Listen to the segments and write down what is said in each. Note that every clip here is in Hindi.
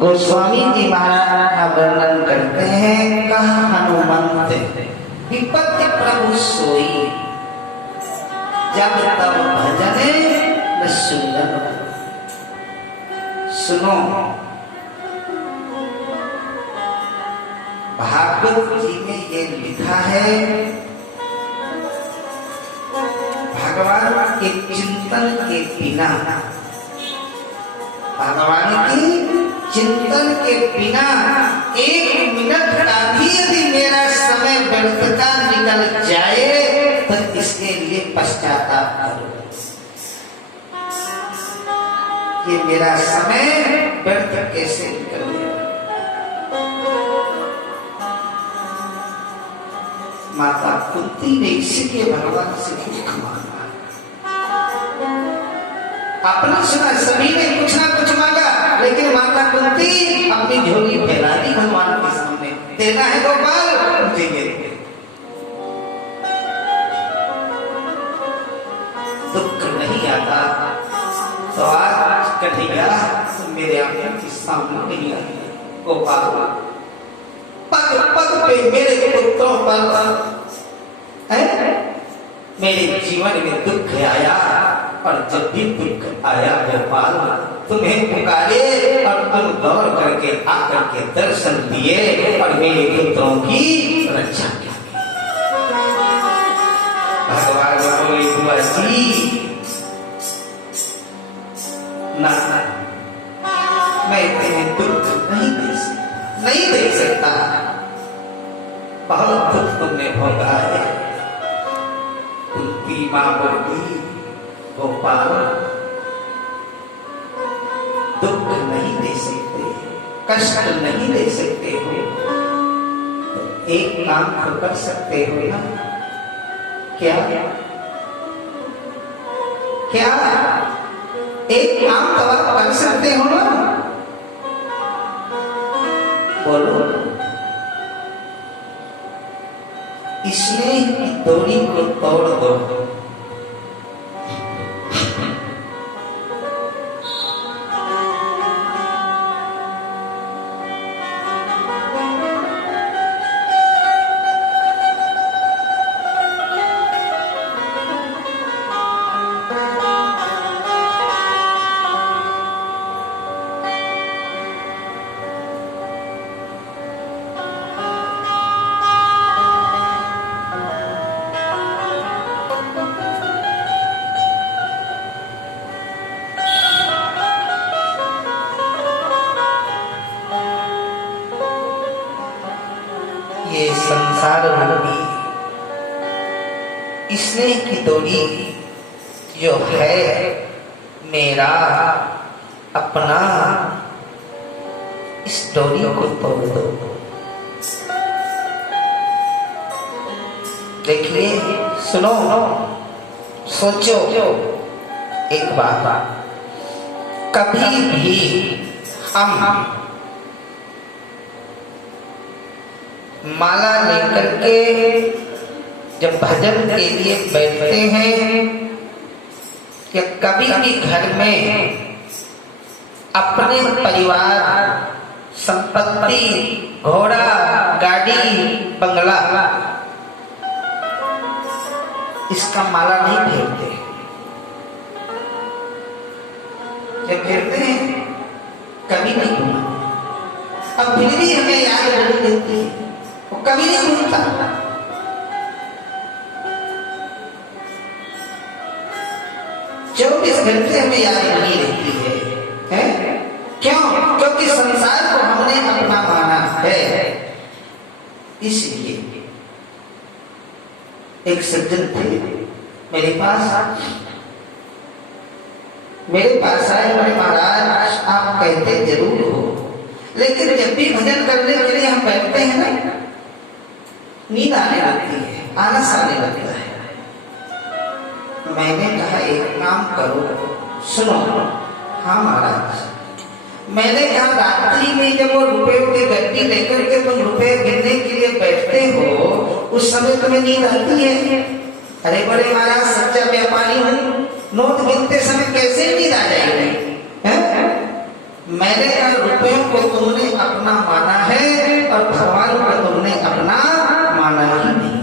गोस्वामी जी महाराज का वर्णन करते हैं, कहा हनुमंत विपत्ति प्रभु सोई, जब तब भजने न सुंदर। सुनो, भागवत जी में ये लिखा है, भगवान के चिंतन के बिना, भगवान की चिंतन के बिना एक मिनट का भी यदि मेरा समय व्यर्थता निकल जाए तो इसके लिए पश्चाताप करो। ये मेरा समय व्यर्थ कैसे निकल गया। माता कुंती ने इसीलिए भगवान से भीख मांगा। आपने सुना, सभी ने कुछ ना कुछ मांगा, लेकिन माता कुंती अपनी झोली फैला दी भगवान के सामने। देना है गोपाल, मुझे दे। दुख नहीं आता तो आज कन्हैया मेरे आंखों के सामने नहीं आई। गोपाल पग पग पे मेरे पुत्रों पर मेरे जीवन में दुख आया, और जब भी दुख आया गोपाल तुम्हें पुकारे और तुम दौड़ करके आकर के दर्शन दिए और मेरे पुत्रों की रक्षा की। भगवान बोले, बुआ जी ना, मैं तुम्हें दुख नहीं दे सकता। बहुत दुख तुमने भोगा है। कुंती मां बोली, गोपाल दुख नहीं दे सकते, कष्ट नहीं दे सकते हो, तो एक काम तो कर सकते हो ना। क्या क्या एक काम तो आप कर सकते हो ना, बोलो। इसमें डोरी को तोड़ दो। ये संसार रूपी स्नेह की डोरी जो है मेरा अपना, इस डोरी को तोड़ दो। देखिए, सुनो, सोचो एक बात, कभी भी हम माला लेकर के जब भजन के लिए बैठते हैं, कि कभी भी घर में अपने परिवार, संपत्ति, घोड़ा, गाड़ी, बंगला, इसका माला नहीं फेरते। जब फेरते हैं कभी नहीं घूमा, अब फिर भी हमें याद नहीं रहती है, वो कभी नहीं भूलता। 24 घंटे हमें याद नहीं रहती है? क्यों? क्योंकि संसार को हमने अपना माना है। इसलिए एक सज्जन थे मेरे पास आए, बोले महाराज आप कहते जरूर हो, लेकिन जब भी भजन करने के लिए हम बैठते हैं ना, नींद आने लगती है, आलस आने लगता है। मैंने कहा एक काम करो, सुनो। हाँ महाराज। मैंने कहा रात्रि में जब वो रुपयों की गड्डी लेकर के तुम रुपए गिनने के लिए बैठते हो, उस समय तुम्हें नींद आती है? अरे बड़े महाराज सच्चा व्यापारी हूँ, नोट गिनते समय कैसे नींद आ जाएगी? मैंने कहा रुपयों को तुमने अपना माना है और भगवान को तुमने अपना माना ही नहीं।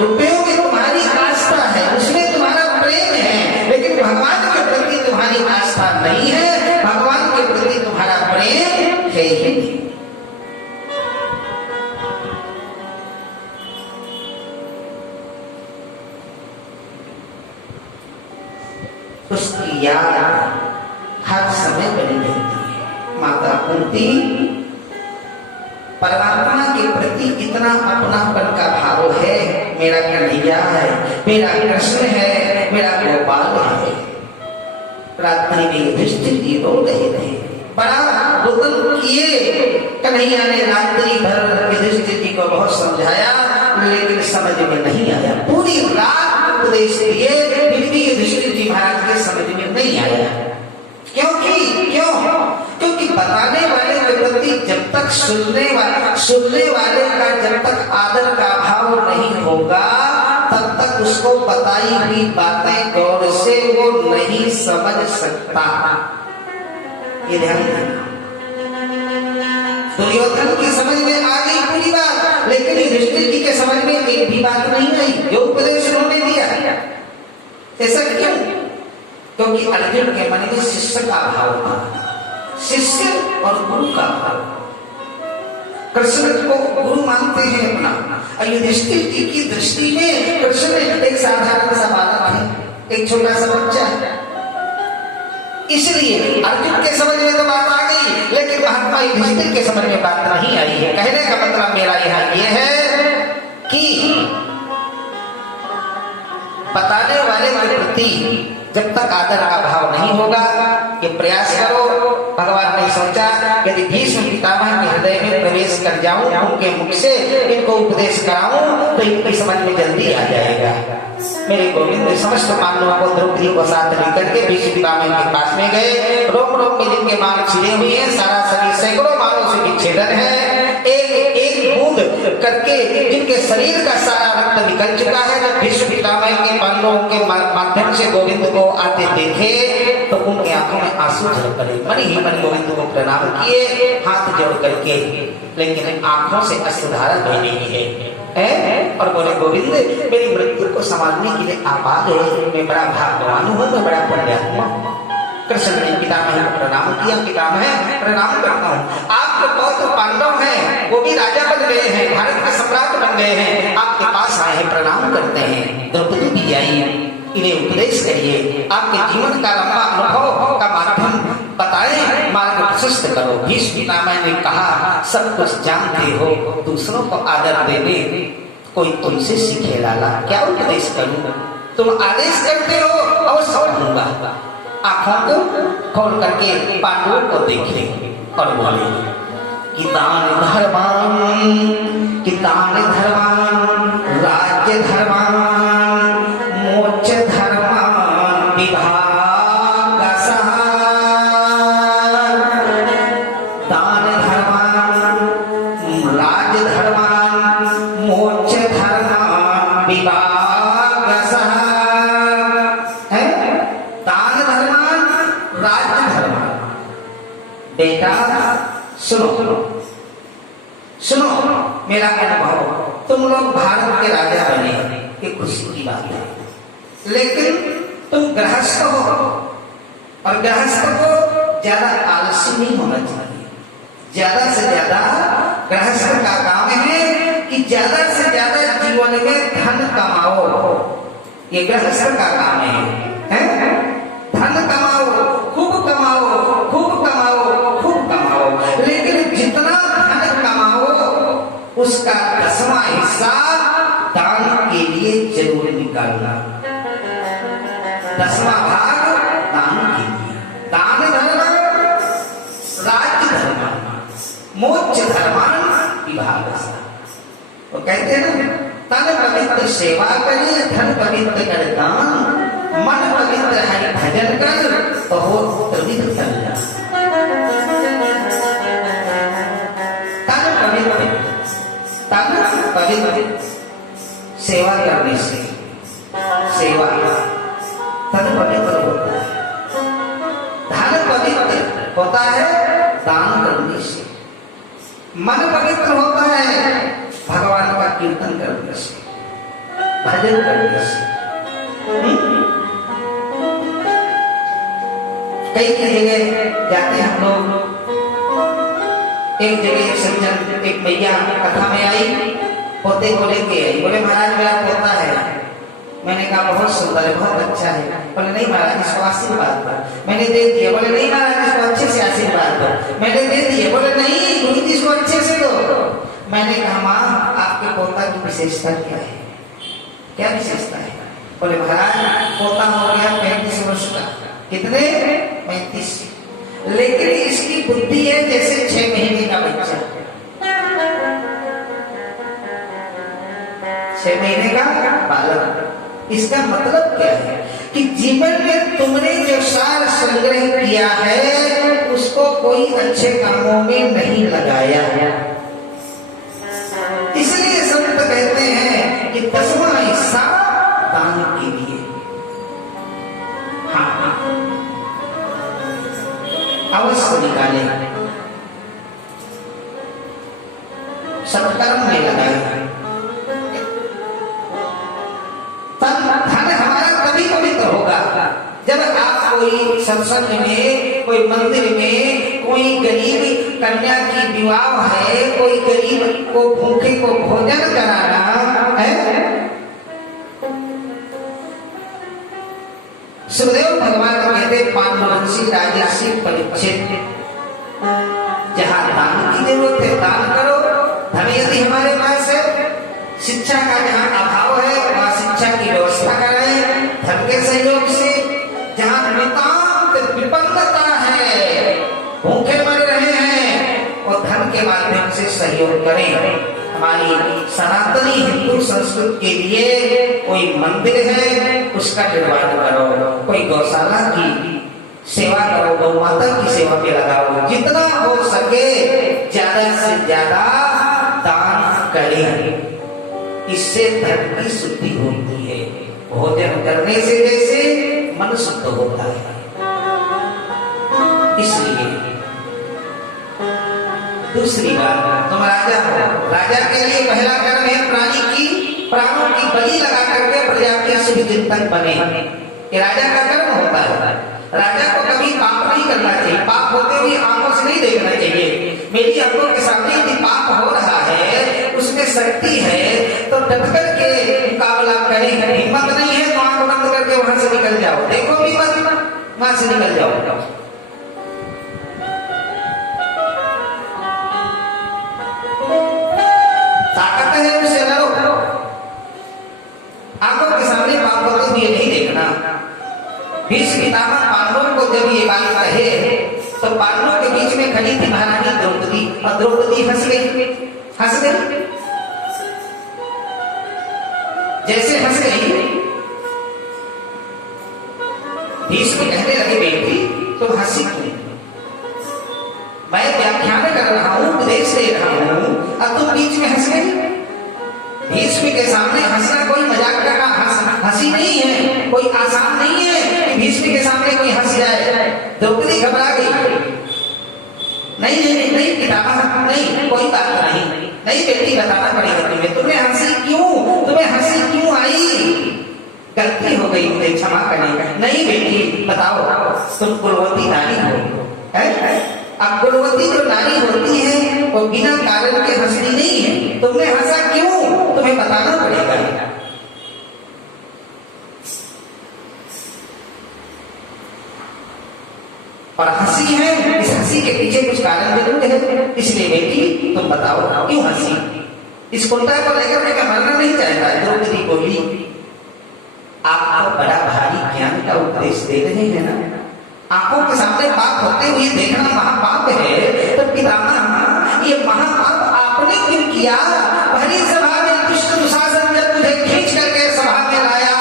रुपयों में तुम्हारी आस्था है, उसमें तुम्हारा प्रेम है, लेकिन भगवान के प्रति तुम्हारी आस्था नहीं है, भगवान के प्रति तुम्हारा प्रेम है ही नहीं। उसकी याद हर समय बनी रहती है। माता कुंती परमात्मा के प्रति इतना अपनापन का भाव है, मेरा कन्हैया है, मेरा कृष्ण है, मेरा गोपाल है। रात्रि में युधिष्ठिर जी रो रहे थे, बड़ा रोदन किए। कन्हैया ने रात्रि भर युधिष्ठिर जी को बहुत समझाया, लेकिन समझ में नहीं आया। पूरी रात उपदेश दिए, फिर भी युधिष्ठिर जी महाराज के समझ में नहीं आया। क्योंकि बताने वाले के प्रति जब तक सुनने वाले का जब तक आदर का भाव नहीं होगा, तब तक उसको बताई हुई बातें गौर से वो नहीं समझ सकता। ये ध्यान रखना। दुर्योधन की समझ में आ गई पूरी बात, लेकिन युधिष्ठिर जी के समझ में एक भी बात नहीं आई जो उपदेश उन्होंने दिया। ऐसा क्यों? क्योंकि अर्जुन के मन में शिष्य का भाव था, शिष्य और गुरु का भाव। कृष्ण को गुरु मानते हैं अपना। युधिष्ठिर जी की दृष्टि में कृष्ण एक साधारण सा बालक है, एक छोटा सा बच्चा है। इसलिए अर्जुन के समझ में तो बात आ गई, लेकिन महात्मा युधिष्ठिर के समझ में बात नहीं आई है। कहने का मतलब मेरा यहाँ ये है कि बताने वाले के प्रति जब तक आदर का भाव नहीं होगा, कि प्रयास करो। भगवान ने सोचा यदि भीष्म पितामह के हृदय में प्रवेश कर जाऊं, उनके मुख से इनको उपदेश कराऊं, तो इनकी समझ में जल्दी आ जाएगा। मेरे गोविंद समस्त पांडवों को द्रौपदी को साथ लेकर के भीष्म पितामह के पास में गए। रोम रोम में जिनके मांग छिड़े हुए हैं, सारा शरीर सैकड़ों मांगों से विच्छेदन है, एक एक बूंद करके जिनके शरीर का सारा रक्त निकल चुका है। जब भीष्म पितामह के पांडवों के माध्यम से गोविंद को आते देखे तो उनकी आंखों में आंसू झल पड़े। मन ही मन गोविंद को प्रणाम किए, हाथ जोड़ करके, लेकिन आंखों से अश्रुधारा बह रही है। और बोले गोविंद मेरी मृत्यु को संभालने के लिए आप आ गए, मैं बड़ा भाग्यवान हूँ, मैं बड़ा पुण्यात्मा हूँ। कृष्ण ने पितामह को प्रणाम किया। पितामह प्रणाम करता हूँ, आपके पौत्र पांडव हैं, वो भी राजा बन गए हैं, भारत के सम्राट बन गए हैं, आपके पास आए हैं, प्रणाम करते हैं। द्रौपदी भी आई, इन्हें उपदेश करिए, आपके जीवन का लंबा अनुभव का माध्यम बताएं, मार्ग प्रशस्त करो। भीष्म पितामह ने कहा सब कुछ जानते हो, दूसरों को आदर देने कोई तुमसे सीखे लाला, क्या उपदेश करूं? तुम आदेश करते हो और समझूंगा। आंखों को खोल करके पांडवों को देखे और बोले कि दान धर्मान, राज्य धर्मान, मोक्ष धर्मान, विभाग दान धर्मान, राज्य धर्मान, मोक्ष धर्मान, विभाग बेटा सुनो मेरा अनुभव, तुम लोग भारत के राजा बने, ये खुशी की बात है, लेकिन तुम गृहस्थ हो, और गृहस्थ को ज्यादा आलसी नहीं होना चाहिए। ज्यादा से ज्यादा गृहस्थ का काम है कि ज्यादा से ज्यादा जीवन में धन कमाओ, ये गृहस्थ का काम है? धन कमाओ, खूब कमाओ, खूब कमाओ, खूब कमाओ, लेकिन जितना धन कमाओ उसका 10वां हिस्सा दान के लिए जरूर निकालना। 10वां भाग दान के लिए। दान धर्म, राज्य धर्म, मोक्ष धर्मान विभाग। वो कहते हैं ना, तन पवित्र सेवा करिए, धन पवित्र कर दान, मन पवित्र हरि भजन कर, तो हो त्रिविध कल्याण। तन पवित्र सेवा करने से, सेवा तन पवित्र होता है। धन होता है दान करने से, मन पवित्र होता है भगवान का कीर्तन करने से, भजन करने से। कई जगह जाते हैं हम लोग। एक जगह सज्जन, एक मैया कथा में आई, पोते को लेके आई, बोले महाराज मेरा पोता है। मैंने कहा बहुत सुंदर है, बहुत अच्छा है। बोले नहीं महाराज इसको आशीर्वाद दो। मैंने दे दिए। बोले नहीं महाराज इसको अच्छे से आशीर्वाद दो। मैंने दे दिए। बोले नहीं गुरु जी इसको अच्छे से दो। मैंने कहा माँ आपके पोता की विशेषता क्या है, क्या विशेषता है? बोले महाराज पोता हो गया 35 वर्ष का। कितने? 35। लेकिन इसकी बुद्धि है जैसे 6 महीने का बच्चा। 6 महीने का बालक। इसका मतलब क्या है कि जीवन में तुमने जो सार संग्रह किया है उसको कोई अच्छे कामों में नहीं लगाया है। इसलिए संत कहते हैं कि 10वां हिस्सा दान के लिए। हाँ, अवश्य निकाले, सत्कर्म में लगाए। धन हमारा तभी पवित्र होगा जब आप कोई सत्संग में, कोई मंदिर में, कोई गरीब कन्या की विवाह है, कोई गरीब को भूखे को भोजन कराना है। सुखदेव भगवान कहते पांडुरंशी राजर्षि परीक्षित, जहां दान की जरूरत है दान करो। धन यदि हमारे पास है, शिक्षा का जहां अभाव है वहां शिक्षा की व्यवस्था कराएं धन के सहयोग से। जहां नितांत विपन्नता है, भूखे मर रहे हैं, और धन के माध्यम से सहयोग करें। हमारी सनातनी हिंदू संस्कृति के लिए कोई मंदिर है उसका निर्माण करो, कोई गौशाला की सेवा करो, गौ माता की सेवा में लगाओ। जितना हो सके ज्यादा से ज्यादा दान करें, इससे धन की शुद्धि होती है। भोजन करने से जैसे मन शुद्ध होता है। इसलिए दूसरी बात, तुम राजा हो, राजा के लिए पहला कर्म है प्राणों की बलि लगा करके प्रजा के शुभ चिंतन बने। ये राजा का कर्म होता है। राजा को कभी पाप नहीं करना चाहिए, पाप होते हुए आंखों से नहीं देखना चाहिए। मेरी आंखों के सामने यदि पाप हो रहा है, उसमें शक्ति है तो डट करके मुकाबला करें। हिम्मत नहीं है तो आंख बंद करके वहां से निकल जाओ। देखो भी मत, वहां से निकल जाओ। ताकत है उसे लड़ो। आंखों के सामने पाप होते हुए नहीं देखना। भीष्म पितामह पांडवों को जब ये बात कहे तो पांडवों के बीच में खड़ी थी महारानी द्रौपदी, और द्रौपदी हंस गई। जैसे हंस गई, भीष्म कहने लगे बेटी तुम हंसी क्यों? मैं व्याख्यान कर रहा हूं, उपदेश दे रहा हूं, अब तुम बीच में हंस गई। भीष्म के सामने हंसना कोई मजाक का हंसी नहीं है, कोई आसान नहीं है कि भीष्म के सामने कोई हंस जाए। द्रौपदी घबरा गई। नहीं नहीं नहीं पितामह, नहीं कोई बात नहीं बेटी बताना पड़ेगा तुम्हें, तुम्हें हंसी क्यों आई? गलती हो गई, मुझे क्षमा करने। नहीं बेटी बताओ, तुम कुलवती नारी हो। अब कुलवती जो नारी होती है वो बिना कारण के हंसती नहीं है। तुमने हंसा क्यों, तुम्हें बताना पड़ेगा। और हंसी है, इस हंसी के पीछे कुछ कारण जरूर है, इसलिए बेटी तुम बताओ क्यों हंसी? इस कुंता को लेकर मैं मरना नहीं चाहता। द्रौपदी बोली आप तो बड़ा भारी ज्ञान का उपदेश दे रहे हैं ना, आंखों के सामने पाप होते हुए देखना महापाप है, तो पितामह ये महापाप आपने क्यों किया? भरी सभा में दुष्ट दुशासन जब मुझे खींच करके सभा में लाया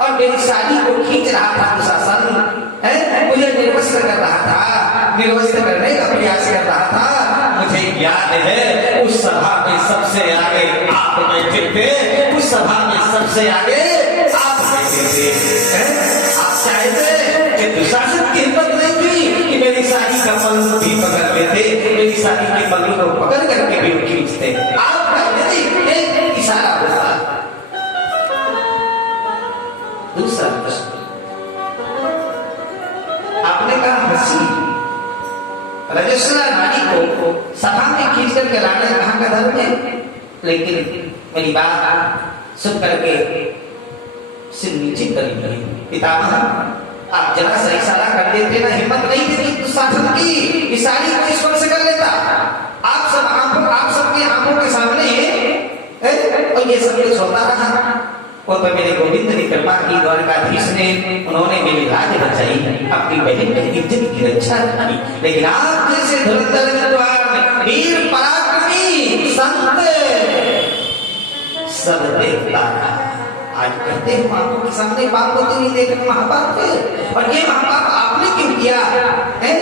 और मेरी साड़ी को खींच रहा था दुशासन, मुझे निर्वस्त्र कर रहा था, निर्वस्त्र करने का प्रयास कर रहा था। मुझे याद है उस सभा में सबसे आगे आप बैठे थे, उस सभा में सबसे आगे आप बैठे थे। आप चाहते कि दुशासन की हिम्मत नहीं थी कि मेरी साड़ी का सारी के बगल को पकड़ करके भी खींचते। आपका यदि एक इशारा हुआ। दूसरा प्रश्न, आपने कहा हंसी रजस्वला नारी को सभा में खींच करके लाना कहाँ का धर्म है, लेकिन मेरी बात सुन करके सिर नीचे करी। पितामह, आप जरा सा इशारा कर देते ना, हिम्मत नहीं थी दुशासन की इशारे को स्पर्श कर लेता। आप सबकी आंखों के सामने और ये सब कुछ होता रहा। और तो मेरे गोविंद ने कृपा की, द्वारकाधीश ने, उन्होंने मेरी लाज बचाई, अपनी बहन की इज्जत की रक्षा की। लेकिन आप जैसे धुरंधर विद्वान, वीर पराक्रमी संत सब देखता आज कहते हैं आंखों के सामने बाप को तो नहीं देखना महापाप है, और ये महापाप आपने क्यों किया है?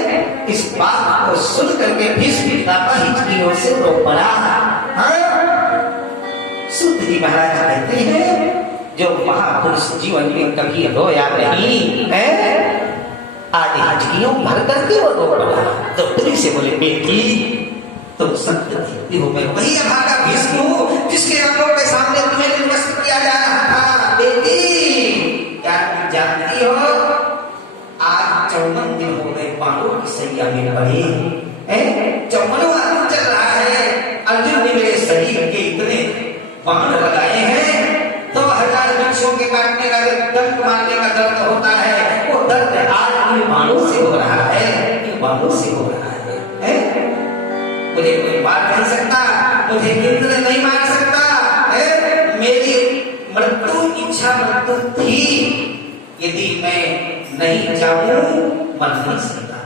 इस बात को सुन करके भीष्म पितामह हिचकियों से रो पड़ा। सूत जी महाराज कहते हैं जो महापुरुष जीवन में कभी रोया नहीं है, आज हिचकियों भर करके वो रो पड़ा। तो पुरी से बोले बेटी तुम सत्य देखती हो, मैं वही अभागा भीष्म हूँ जिसके आंखों के सामने तुम्हें निर्वस्त्र किया जा रहा था। बेटी क्या तुम जानती हो आज 54 दिन हो गए पांडवों की सैया में पड़े, 54वां दिन चल रहा है। अर्जुन ने मेरे शरीर के इतने बाण लगाए हैं, 2000 वृक्षों के काटने का दर्द, मारने का दर्द होता है, वो दर्द आज इन बाणों से हो रहा है, इन बाणों से हो रहा है। मुझे कोई मार नहीं सकता, मुझे इंद्र नहीं मार सकता। मेरी मृत्यु इच्छा मृत्यु थी, यदि मैं नहीं चाहूं मर नहीं सकता।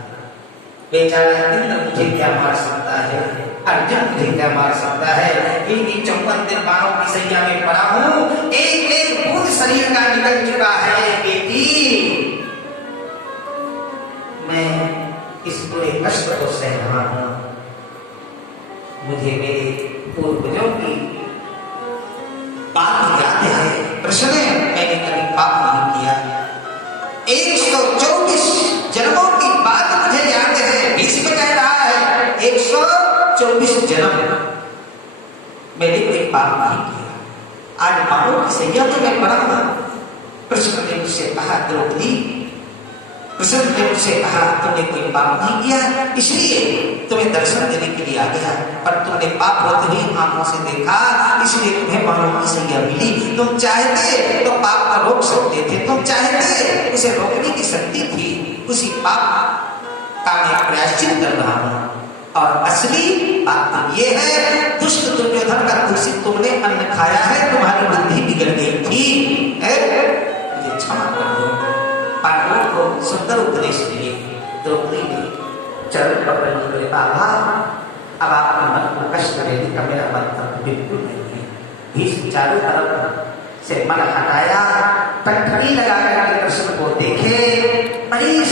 बेचारा इंद्र मुझे क्या मार सकता है, अर्जुन मुझे क्या मार सकता है। इनकी 54 दिन बाणों की सैया में पड़ा हूं, एक एक बूंद शरीर का निकल चुका है। बेटी मैं इस पूरे कष्ट को सह रहा हूं, मुझे मेरे पूर्वजों की बात याद है। प्रश्न है मैंने कभी पाप नहीं किया, 124 जन्मों की बात मुझे याद है। भीष्म कह रहा है 124 जन्म मैंने कोई पाप नहीं किया। आज बाणों की सैया तो मैं पड़ा हूं। कृष्ण ने मुझसे कहा द्रौपदी, कृष्ण ने मुझसे कहा तुमने कोई पाप नहीं किया, इसलिए तुम्हें दर्शन देने के लिए आ गया, पर तुमने पाप होते हुए आंखों से देखा, इसलिए तुम्हें बाणों की सैया मिली। तुम चाहते तो पाप को रोक सकते थे, तुम चाहते उसे रोकने की शक्ति थी। उसी पाप का मैं प्रायश्चित कर रहा हूं। और असली बात तो ये है, दुष्ट दुर्योधन का दूषित तुमने अन्न खाया है, तुम्हारी बुद्धि बिगड़ गई थी। मुझे क्षमा कर दो। पांडवों को सुंदर उपदेश दिए। द्रौपदी ने चरण पकड़ लिए, बाबा अब आपके मन को कष्ट देने का मेरा मन बिल्कुल नहीं है। भीष्म चारों तरफ से मन हटाया, कठरी लगा करके कृष्ण को देखे, बड़ी